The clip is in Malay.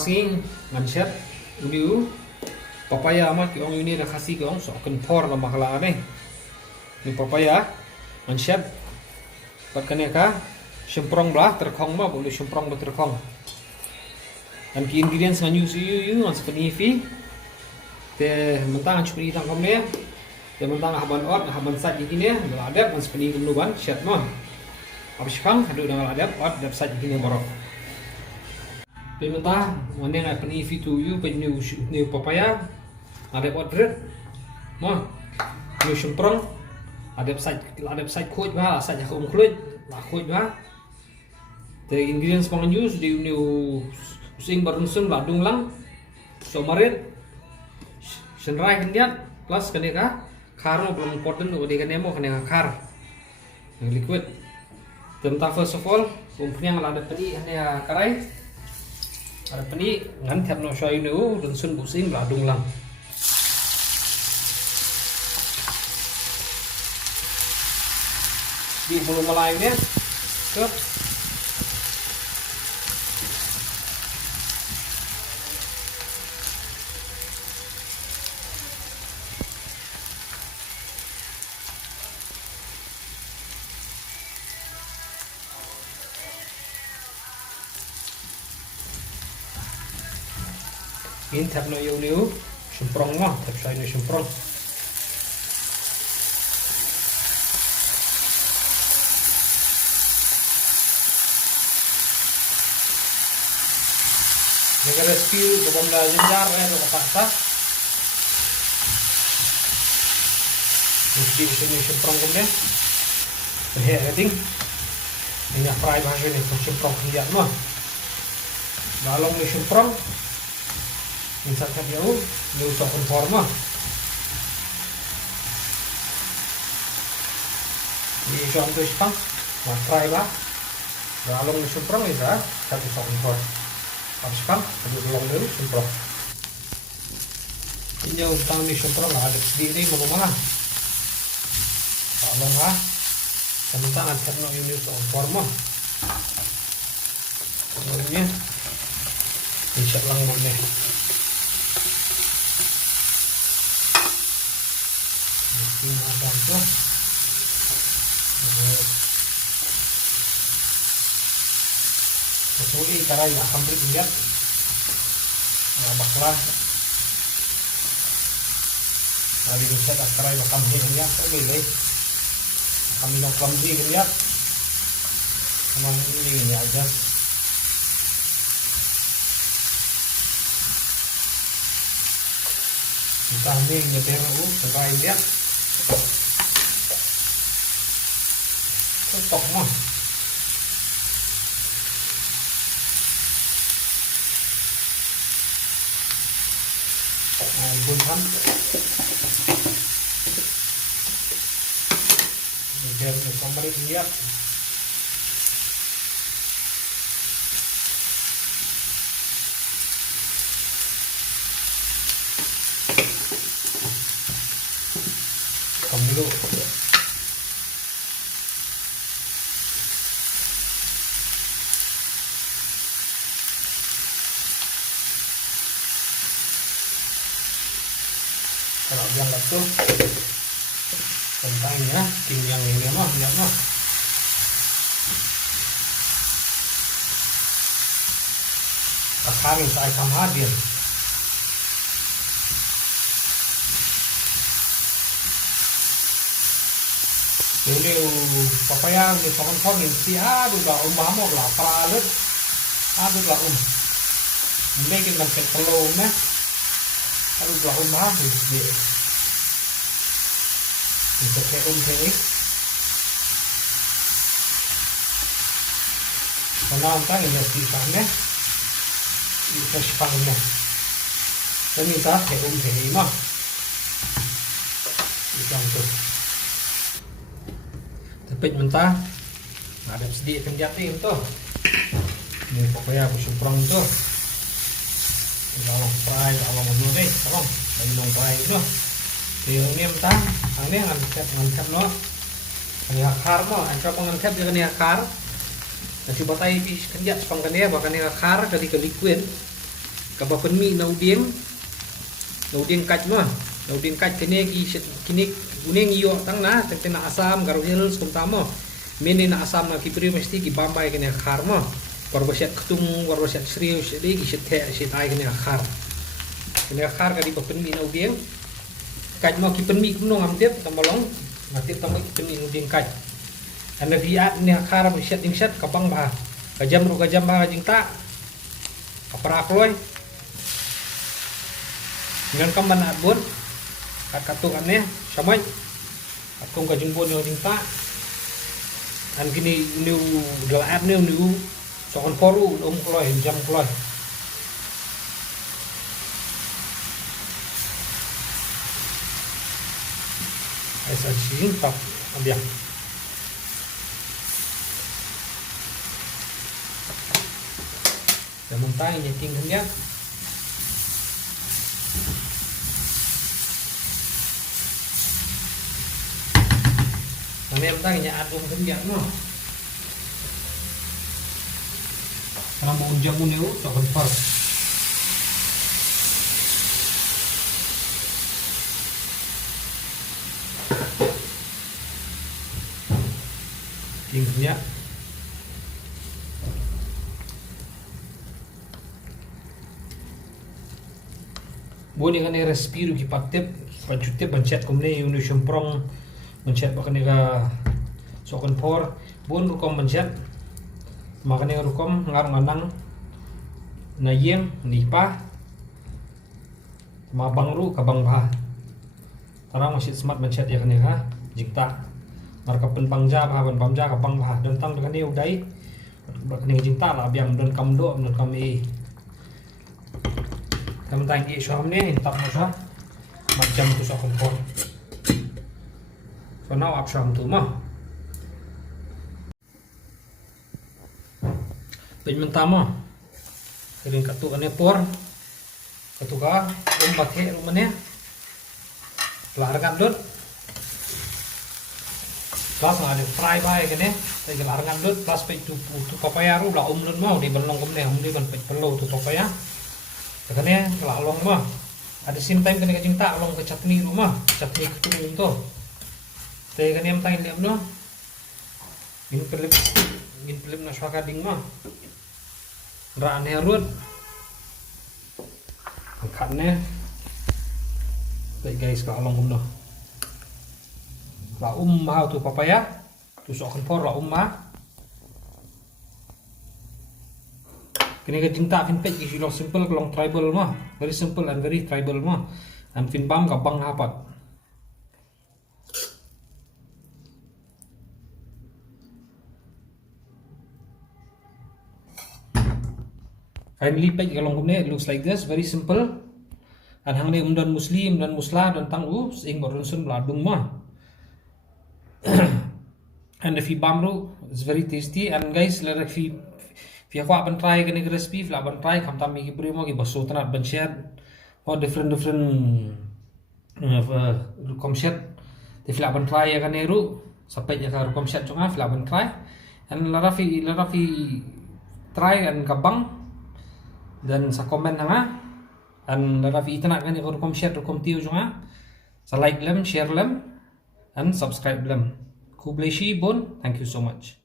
sing ngan chat udiu papaya ama ki ong ini na khasi ki ong so kan thor la makala ane ni papaya ngan chat pat kane ka semprong blah terkhong ma boleh semprong ba terkhong dan ki ingredients ngan yu ngan seperti fi te mentang seperti tang komne te mentang haban ot haban sat gini ya adab ngan seperti nuban chat ma habis kang hadu dengan adab ot adab sat gini borok. Pemerintah mana yang akan itu you penyu papaya ada buat bread, mah you semprong ada side kuat bah saja ke kulit lah kuat bah the ingredients pengen use di new sing berunsun ladung lang somarin senrai kendiat plus keneka karo belum important untuk dia nemo keneka kar yang liquid. Tentang first of all yang ada pedi hanya karai ada peni ngan thap no shoy nu dun sun bu sing la dung lang di bulu malai ne ke in thap no yêu niu semprong mah thap shoy nu semprong negara skill bukan dah jenjar do kata mesti sini semprong kemudian he rating minyak fry bahasa ni semprong dia mah balong ni semprong insat dia ni usah konforma ni contoh sepang mas fry bah balong ni semprong isa satu usah konform habis kan ada balong ni semprong ini utang ni semprong ada sendiri mana balong ah tentang ada no ini usah konforma kemudian insya lang boleh ini ada tu kecuali karai akan berlihat baklah dari rusat karai bakal berlihat terbeli kami nak klamji berlihat memang ini aja entah ni nyetir sampai dia tok mah bun kan biar sampai lihat kamu dulu kalau yang itu tentangnya tim yang ini mah lihat mah kasari saya akan hadir ini papaya ni pon ni aduh lah mau lah pralut aduh lah bikin macam telur nah aduh lah habis dia kita kayak thế karena entah ini sisanya kita sepangnya dan kita kayak thế mah itu tapi mentah ada sedikit penjati itu ini pokoknya aku semprong itu kalau fry kalau mau dulu deh tolong lagi mau fry itu ini mentah ini ngangkat no ini akar mo angkat pengangkat dia ini akar nasi batai pi kenjat sepang kan dia bahkan ini akar kali ke liquid ka ba penmi na uding kaj mah na uding kaj kene kini kuning iyo tang na teng na asam garu hills kumtamo meni na asam na kibri mesti ki bambai kene khar mah warwasyat ketung warwasyat serius jadi ki sit ai kene khar ka di ba penmi na uding kaj mo ki penmi kumno ngam tiap tamolong matip tamai ki penmi uding kaj anda viat ni khar bersiat ding syat kapang bah kajam bah jing ta kapara kloy dengan kamban abun katung aneh samai katung kajing bon yo jing ta an kini new dalaat new sokon poru kloy jam kloy asa sing tak ambiang để mông tay nhẹ kinh nhé anh em tay nhẹ tung không nhẹ nữa karena mau jamu nih cho konfir kinh nhé boleh kan respiro ki paktep pajutep bancet komne unu semprong bancet bakane ka sokon por bon rukom bancet makane rukom ngar manang na yeng nipa ma bangru ka bangba tarang masih smart bancet ya kane ha jingta marka pen bangja ba ban bangja ka bangba dan tang kane udai bakane jingta la biang dan kamdo dan kami Kamu tangki suam ni tak masa macam tu sok kompor. So now up suam tu mah. Pertama, kering katuk ane por, katuka bathe rumahnya, larang dot. Plus ada fry bay kene, tapi larang dot. Plus pe tu papaya ru lah dot mau di belong kemne, di ban pe perlu tu papaya. Katanya kalau long mah ada same time kena kajing tak long ke chutney rumah chutney ketung tu teh kan yang tain liam no min pelip na swaka ding mah ran herut angkatnya baik guys kalau long kumno la mah tu papaya tu sok por la mah kini ka cinta fin page is long simple long tribal mah very simple and very tribal mah and fin bam ka bang hapat finally page ka long kumne it looks like this very simple and hang ne dan muslim dan musla dan tang sing borunsun bladung mah and the fi bamru is very tasty and guys let us Via ko aban try kani recipe, via aban try kam tam ki primo ki baso tanat banchet, or different komset. Di via aban try ya kani ru, sampai ya kar komset cunga via aban try, and larafi try and kabang, dan sa comment nga, and larafi tanat kani kar komset ru komtiu cunga, sa like lem, share lem, and subscribe lem. Kubleshi bon, thank you so much.